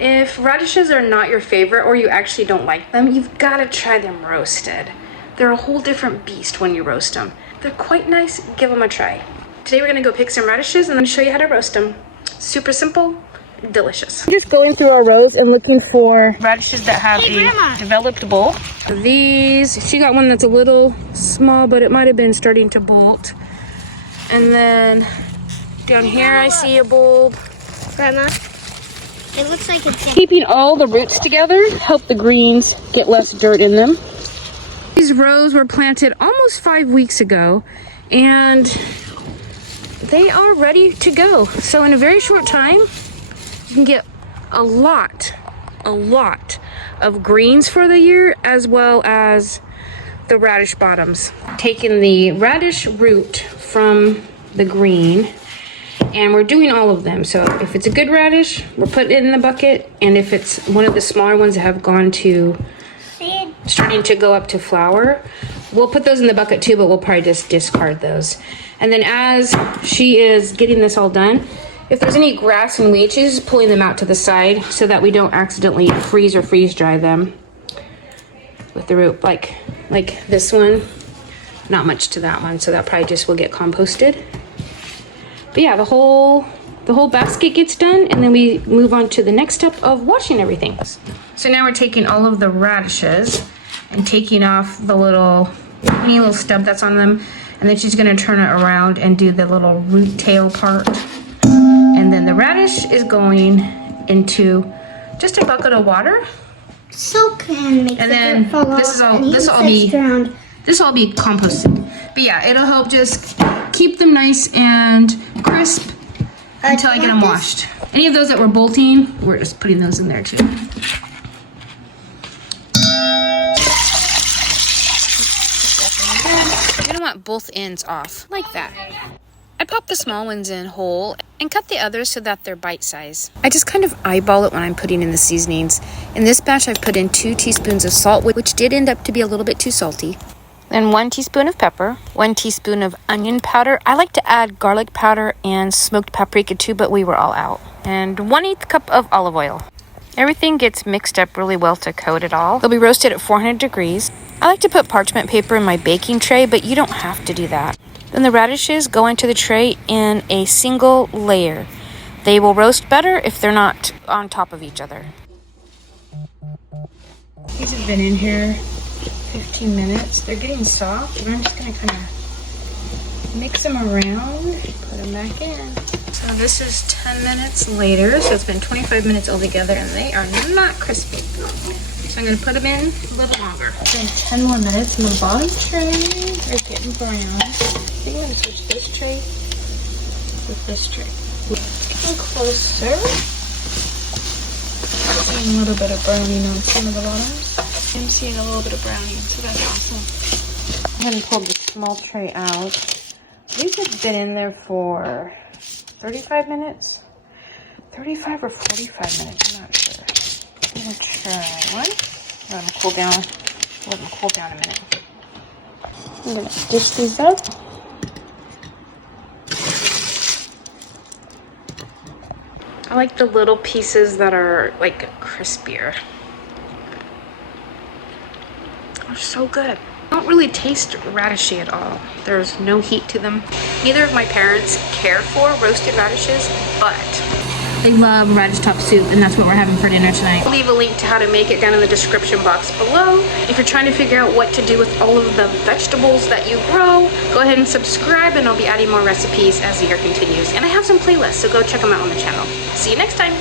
If radishes are not your favorite or you actually don't like them, you've got to try them roasted. They're a whole different beast when you roast them. They're quite nice. Give them a try. Today we're going to go pick some radishes and then show you how to roast them. Super simple, delicious. Just going through our rows and looking for radishes that have a developed bulb. These, she got one that's a little small, but it might have been starting to bolt. And then down here I see a bulb. Grandma, it looks like it's keeping all the roots together help the greens get less dirt in them. These rows were planted almost 5 weeks ago and they are ready to go. So in a very short time, you can get a lot of greens for the year, as well as the radish bottoms. Taking the radish root from the green, and we're doing all of them. So if it's a good radish, we're putting it in the bucket, and if it's one of the smaller ones that have gone to starting to go up to flower, we'll put those in the bucket too, but we'll probably just discard those. And then as she is getting this all done, if there's any grass and weeds, she's just pulling them out to the side so that we don't accidentally freeze or freeze dry them with the root. Like this one, not much to that one, so that probably just will get composted. But yeah, the whole basket gets done, and then we move on to the next step of washing everything. So now we're taking all of the radishes and taking off the any little stub that's on them, and then she's gonna turn it around and do the little root tail part. And then the radish is going into just a bucket of water. Soak and make and then this will all be composted. But yeah, it'll help just keep them nice and crisp until I get them washed. Any of those that were bolting, we're just putting those in there too. You're gonna want both ends off, like that. I pop the small ones in whole and cut the others so that they're bite size. I just kind of eyeball it when I'm putting in the seasonings. In this batch, I've put in 2 teaspoons of salt, which did end up to be a little bit too salty. Then 1 teaspoon of pepper, 1 teaspoon of onion powder. I like to add garlic powder and smoked paprika too, but we were all out. And 1/8 cup of olive oil. Everything gets mixed up really well to coat it all. They'll be roasted at 400 degrees. I like to put parchment paper in my baking tray, but you don't have to do that. Then the radishes go into the tray in a single layer. They will roast better if they're not on top of each other. These have been in here 15 minutes. They're getting soft, and I'm just gonna kind of mix them around, put them back in. So this is 10 minutes later, so it's been 25 minutes altogether, and they are not crispy. So I'm gonna put them in a little longer. It's been 10 more minutes, and the bottom tray is getting brown. I think I'm gonna switch this tray with this tray. Getting closer. Seeing a little bit of browning on some of the bottoms. I'm seeing a little bit of browning, so that's awesome. I'm gonna pull the small tray out. These have been in there for 35 minutes. 35 or 45 minutes, I'm not sure. I'm gonna try one. Let them cool down. Let them cool down a minute. I'm gonna dish these up. I like the little pieces that are like crispier. They're so good. They don't really taste radishy at all. There's no heat to them. Neither of my parents care for roasted radishes, but they love radish top soup, and that's what we're having for dinner tonight. I'll leave a link to how to make it down in the description box below. If you're trying to figure out what to do with all of the vegetables that you grow, go ahead and subscribe, and I'll be adding more recipes as the year continues. And I have some playlists, so go check them out on the channel. See you next time.